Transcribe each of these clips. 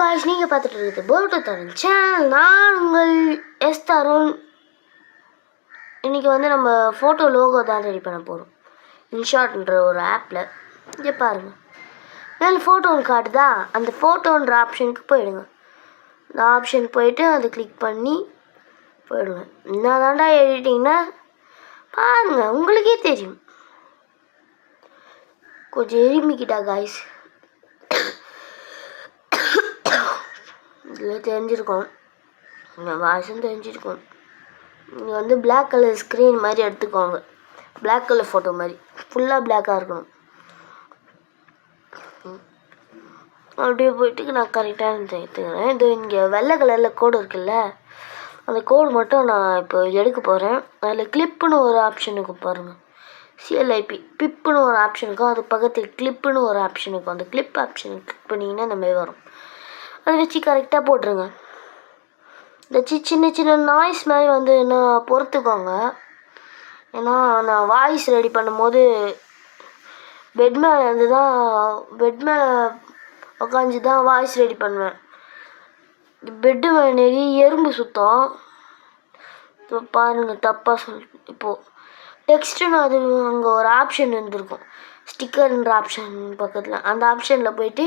Guys, நீங்கள் பார்த்துட்டு இருக்குது போட்டு தருண் சேனல். நான் உங்கள் எஸ் தருண். இன்றைக்கி வந்து நம்ம ஃபோட்டோ லோகோ தான் ரெடி பண்ண போகிறோம். இன்ஷாட்ன்ற ஒரு ஆப்பில் இங்கே பாருங்கள், மேலே ஃபோட்டோ ஒன்று காட்டுதா? அந்த ஃபோட்டோன்ற ஆப்ஷனுக்கு போயிடுங்க. அந்த ஆப்ஷன் போயிட்டு அதை கிளிக் பண்ணி போயிடுங்க. என்ன தாண்டா எடிட்டிங்னா பாருங்கள், உங்களுக்கே தெரியும். கொஞ்சம் எரிமிக்கிட்டா காய்ஸ், இதில் தெரிஞ்சிருக்கோம், இந்த வாய்ஸும் தெரிஞ்சிருக்கோம். நீங்கள் வந்து பிளாக் கலர் ஸ்க்ரீன் மாதிரி எடுத்துக்கோங்க. பிளாக் கலர் ஃபோட்டோ மாதிரி ஃபுல்லாக பிளாக்காக இருக்கணும். அப்படியே போயிட்டு நான் கரெக்டாக எடுத்துக்கிறேன். இது இங்கே வெள்ளை கலரில் கோடு இருக்குல்ல, அந்த கோடு மட்டும் நான் இப்போ எடுக்க போகிறேன். அதில் கிளிப்புன்னு ஒரு ஆப்ஷனுக்கு பாருங்கள், சிஎல்ஐபி பிப்புன்னு ஒரு ஆப்ஷனுக்கும் அது பக்கத்தில் கிளிப்புன்னு ஒரு ஆப்ஷனுக்கும், அந்த கிளிப் ஆப்ஷனுக்கு கிளிக் பண்ணிங்கன்னா இந்த மாதிரி வரும். அதை வச்சு கரெக்டாக போட்டுருங்க. இந்த சின்ன சின்ன நாய்ஸ் மாதிரி வந்து என்ன பொறுத்துக்கோங்க. ஏன்னா நான் வாய்ஸ் ரெடி பண்ணும்போது பெட் மேலே இருந்து தான், பெட் மேலே உட்காந்து தான் வாய்ஸ் ரெடி பண்ணுவேன். பெட்டு மேலே நிறைய எறும்பு சுத்தம். இப்போ பாருங்கள், தப்பாக இப்போது டெக்ஸ்ட்டுன்னு அது அங்கே ஒரு ஆப்ஷன் இருந்திருக்கும், ஸ்டிக்கர்ன்ற ஆப்ஷன் பக்கத்தில். அந்த ஆப்ஷனில் போயிட்டு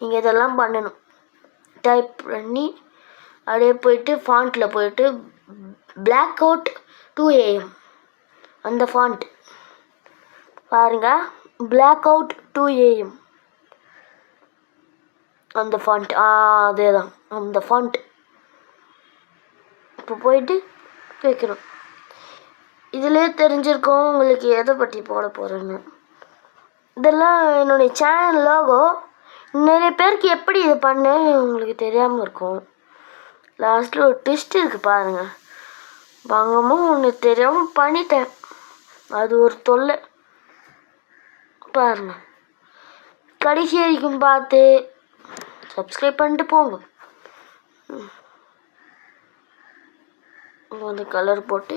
நீங்கள் இதெல்லாம் பண்ணணும். டைப் பண்ணி அப்படியே போயிட்டு ஃபாண்ட்டில் போயிட்டு பிளாக் அவுட் 2 AM அந்த ஃபாண்ட் பாருங்கள், பிளாக் அவுட் 2 AM அந்த ஃபாண்ட், அதே தான் அந்த ஃபாண்ட். இப்போ போயிட்டு வைக்கணும். இதிலே தெரிஞ்சிருக்கோம் உங்களுக்கு எதை பற்றி போட போகிறேன்னு. இதெல்லாம் என்னுடைய சேனல் லோகோ. நிறைய பேருக்கு எப்படி இது பண்ணேன்னு உங்களுக்கு தெரியாமல் இருக்கும். லாஸ்ட்டில் ஒரு ட்விஸ்ட் இருக்குது பாருங்கள். பங்கமாக ஒன்று தெரியாமல் பண்ணிட்டேன், அது ஒரு தொல்லை. பாருங்கள், கடைசி வரைக்கும் பார்த்து சப்ஸ்கிரைப் பண்ணிட்டு போங்க. வந்து கலர் போட்டு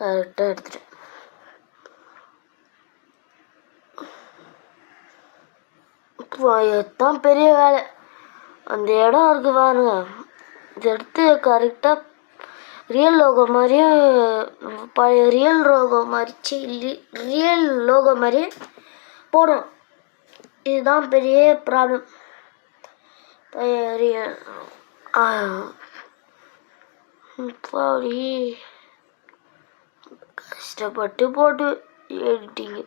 கரெக்டாக எடுத்துட்டேன். இதுதான் பெரிய வேலை. அந்த இடம் இருக்குது பாருங்க, இதை எடுத்து கரெக்டாக ரியல் லோகோ மாதிரியே, பழைய ரியல் லோகோ மாதிரி ரியல் லோகோ மாதிரியே போடணும். இதுதான் பெரிய ப்ராப்ளம். ரியல் அப்படி கஷ்டப்பட்டு போட்டு எடிட்டிங்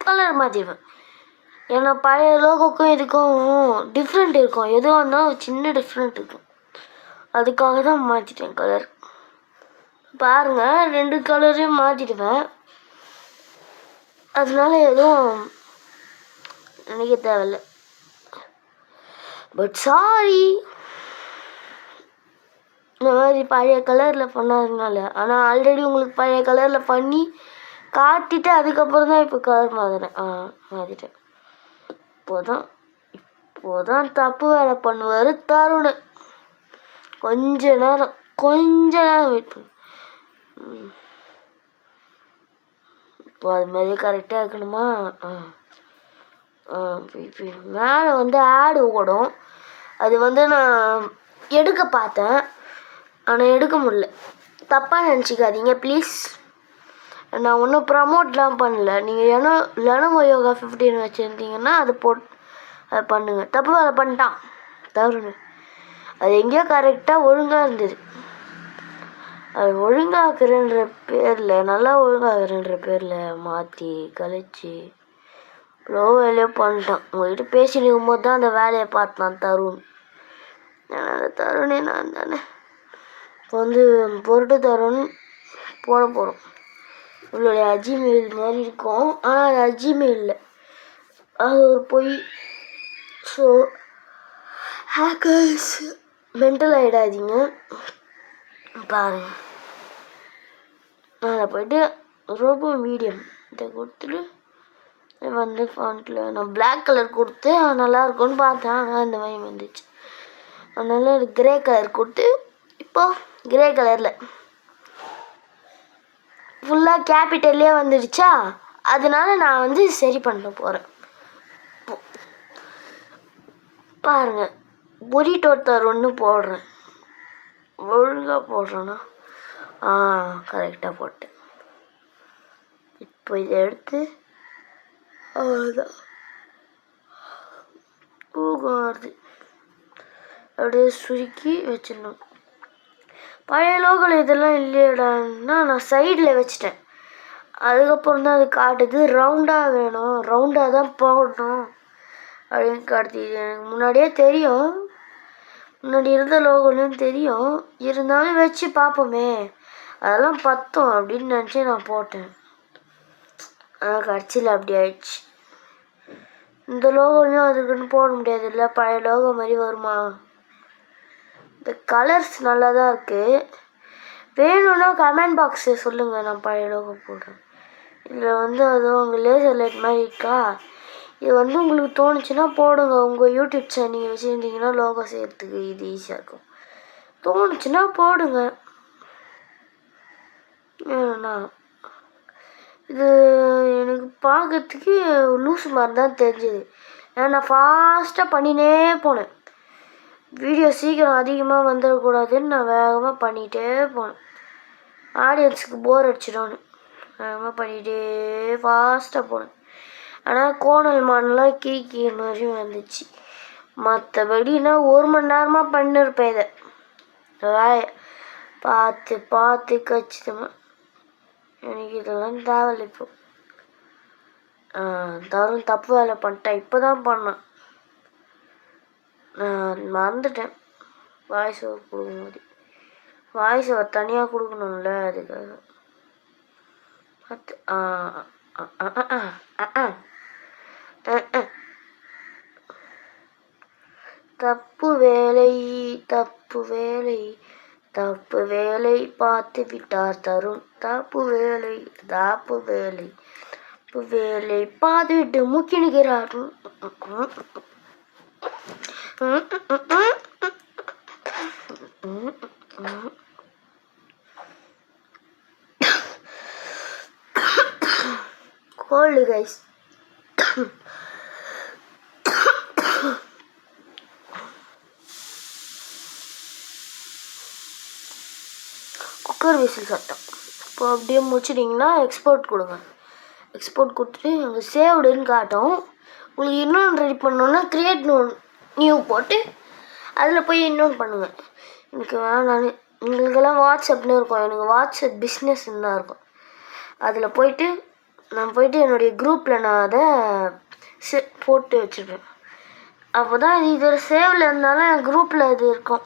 கலர் மாற்றிடுவேன். ஏன்னா பழைய லோகோக்கும் இதுக்கும் டிஃப்ரெண்ட் இருக்கும், எதுவாக இருந்தாலும் சின்ன டிஃப்ரெண்ட் இருக்கும். அதுக்காக தான் மாற்றிட்டேன் கலர். பாருங்கள், 2 கலரையும் மாற்றிடுவேன். அதனால எதுவும் நினைக்க தேவையில்லை. பட் சாரி, இந்த மாதிரி பழைய கலரில் பண்ணாததுனால. ஆனால் ஆல்ரெடி உங்களுக்கு பழைய கலரில் பண்ணி காட்டிட்டு அதுக்கப்புறம் தான் இப்போ கலர் மாற்றிட்டேன். இப்போதான் தப்பு வேலை பண்ணுவார் தருண். கொஞ்ச நேரம் வெயிட் பண்ணு. இப்போ அது மாதிரி கரெக்டாக இருக்கணுமா? மேலே வந்து ஆடு ஓடும். அது வந்து நான் எடுக்க பார்த்தேன், ஆனால் எடுக்க முடியல. தப்பாக நினச்சிக்காதீங்க ப்ளீஸ். நான் ஒன்றும் ப்ரமோட்லாம் பண்ணல. நீங்கள் லெனோவோ யோகா 15 வச்சுருந்தீங்கன்னா அதை பண்ணுங்கள். தப்பு வேலை பண்ணிட்டான் தருண். அது எங்கேயோ கரெக்டாக ஒழுங்காக இருந்தது. அது ஒழுங்காக்குறன்ற பேரில், நல்லா ஒழுங்காக்குறன்ற பேரில் மாற்றி கழிச்சு லோ வேலையோ பண்ணிட்டான். உங்கள்கிட்ட பேசிட்டு இருக்கும்போது தான் அந்த வேலையை பார்த்தான் தருண். ஏன்னா அந்த தருணே நான் தானே. இப்போ வந்து பொருட்டு தருண் போட போகிறோம். உங்களுடைய அஜிமெயில் மாதிரி இருக்கும், ஆனால் அது அஜிமெயில் இல்லை, அது ஒரு பொய். ஸோ ஹேக்கர்ஸ் மென்டல் ஆகிடாதீங்க. பாருங்கள், அதில் போய்ட்டு ரோபோ மீடியம் இதை கொடுத்துட்டு வந்து ஃபாண்ட்டில் நான் பிளாக் கலர் கொடுத்து நல்லாயிருக்கும்னு பார்த்தேன். ஆனால் இந்த மாதிரி வந்துச்சு. அதனால கிரே கலர் கொடுத்து இப்போது கிரே கலரில் ஃபுல்லாக கேபிட்டல்லே வந்துடுச்சா, அதனால நான் வந்து சரி பண்ண போகிறேன். பாருங்கள், புரிட்டோ தருன்னு போடுறேன். ஒழுங்காக போடுறேன்னா கரெக்டாக போட்டேன். இப்போ இதை எடுத்து அவ்வளோதான். தூக்கம் வருது. அப்படியே சுருக்கி வச்சிடணும். பழைய லோகல் இதெல்லாம் இல்லையடான்னா நான் சைடில் வச்சிட்டேன். அதுக்கப்புறம் தான் அது காட்டுது ரவுண்டாக வேணும், ரவுண்டாக தான் போடணும் அப்படின்னு காட்டுது. எனக்கு முன்னாடியே தெரியும், முன்னாடி இருந்த லோகோலையும் தெரியும். இருந்தாலும் வச்சு பார்ப்போமே, அதெல்லாம் பத்தும் அப்படின்னு நினச்சி நான் போட்டேன். ஆனால் கடைசியில் அப்படி ஆயிடுச்சு. இந்த லோகோலையும் அதுக்குன்னு போட முடியாது இல்லை, பழைய லோகோ மாதிரி வருமா? இந்த கலர்ஸ் நல்லா தான் இருக்குது. வேணும்னா கமெண்ட் பாக்ஸில் சொல்லுங்கள், நான் பழைய லோகோ போடுறேன். இதில் அது உங்கள் லேசர் லைட் மாதிரி இருக்கா, இது உங்களுக்கு தோணுச்சுன்னா போடுங்க. உங்கள் யூடியூப் சேனல் நீங்கள் வச்சுருந்தீங்கன்னா லோகோ செய்கிறதுக்கு இது ஈஸியாக இருக்கும். தோணுச்சுன்னா போடுங்க. ஏன்னா இது எனக்கு பார்க்கறதுக்கு லூஸ் மாதிரி தான் தெரிஞ்சுது. ஏன்னா நான் ஃபாஸ்ட்டாக பண்ணினே போனேன். வீடியோ சீக்கிரம் அதிகமாக வந்துடக்கூடாதுன்னு நான் வேகமாக பண்ணிகிட்டே போனேன். ஆடியன்ஸுக்கு போர் அடிச்சிடும்னு வேகமாக பண்ணிகிட்டே ஃபாஸ்ட்டாக போனேன். ஆனால் கோணல் மானெலாம் கீ மாதிரி வந்துச்சு. மற்றபடினா 1 மணி நேரமாக பண்ணிருப்பேன் இதை. பார்த்து கச்சிதமாக. எனக்கு இதெல்லாம் தேவையில்லை. இப்போ தரும் தப்பு வேலை பண்ணிட்டேன். இப்போ தான் பண்ணேன், நான் மறந்துட்டேன். வாய்ஸ் ஓவர் கொடுக்கும்போது வாய்ஸ் ஓவர் தனியாக கொடுக்கணும்ல, அதுக்காக தப்பு வேலை பார்த்து விட்டார் தருண். தப்பு வேலை பார்த்து விட்டு முக்கினுகிறார். cold guys. குக்கர் விசில் சத்தம். இப்போ அப்படியே முடிச்சிட்டிங்கன்னா எக்ஸ்போர்ட் கொடுங்க. எக்ஸ்போர்ட் கொடுத்துட்டு அங்கே சேவ்டுன்னு காட்டும். உங்களுக்கு இன்னொன்று ரெடி பண்ணோன்னா கிரியேட் நியூ போட்டு அதில் போய் இன்னொன்று பண்ணுங்கள். எனக்கு வேணான்னு உங்களுக்கெல்லாம் வாட்ஸ்அப்னு இருக்கும், எனக்கு வாட்ஸ்அப் பிஸ்னஸ்ன்னு தான் இருக்கும். அதில் போயிட்டு நான் என்னுடைய குரூப்பில் நான் அதை போட்டு வச்சுருப்பேன். அப்போ தான் இது ஒரு சேவில் இருந்தாலும் என் குரூப்பில் அது இருக்கும்.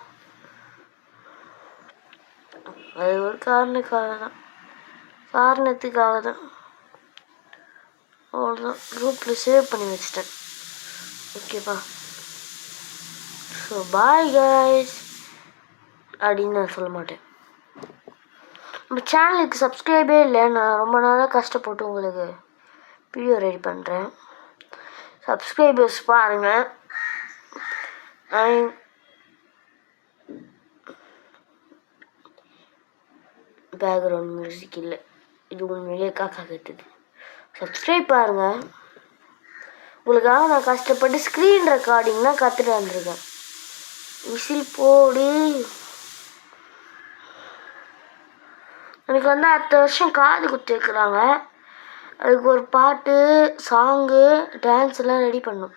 அது ஒரு காரணத்துக்காக தான் அவ்வளோதான். குரூப்பில் சேவ் பண்ணி வச்சிட்டேன். ஓகேப்பா. ஸோ பாய் கைஸ் அப்படின்னு நான் சொல்ல மாட்டேன். நம்ம சேனலுக்கு சப்ஸ்கிரைபே இல்லை. நான் ரொம்ப நாளாக கஷ்டப்பட்டு உங்களுக்கு வீடியோ ரெடி பண்ணுறேன். சப்ஸ்கிரைபர்ஸ் பாருங்கள். பேக்ரவுண்ட் மியூசிக் இல்லை, இது உண்மையிலே காக்கா கத்துது. சப்ஸ்கிரைப் பாருங்கள். உங்களுக்காக நான் கஷ்டப்பட்டு ஸ்க்ரீன் ரெக்கார்டிங்லாம் கற்றுட்டு வந்திருக்கேன். விசில் போடு. எனக்கு அடுத்த வருஷம் காது குத்து வைக்கிறாங்க. அதுக்கு ஒரு பாட்டு, சாங்கு, டான்ஸ் எல்லாம் ரெடி பண்ணும்.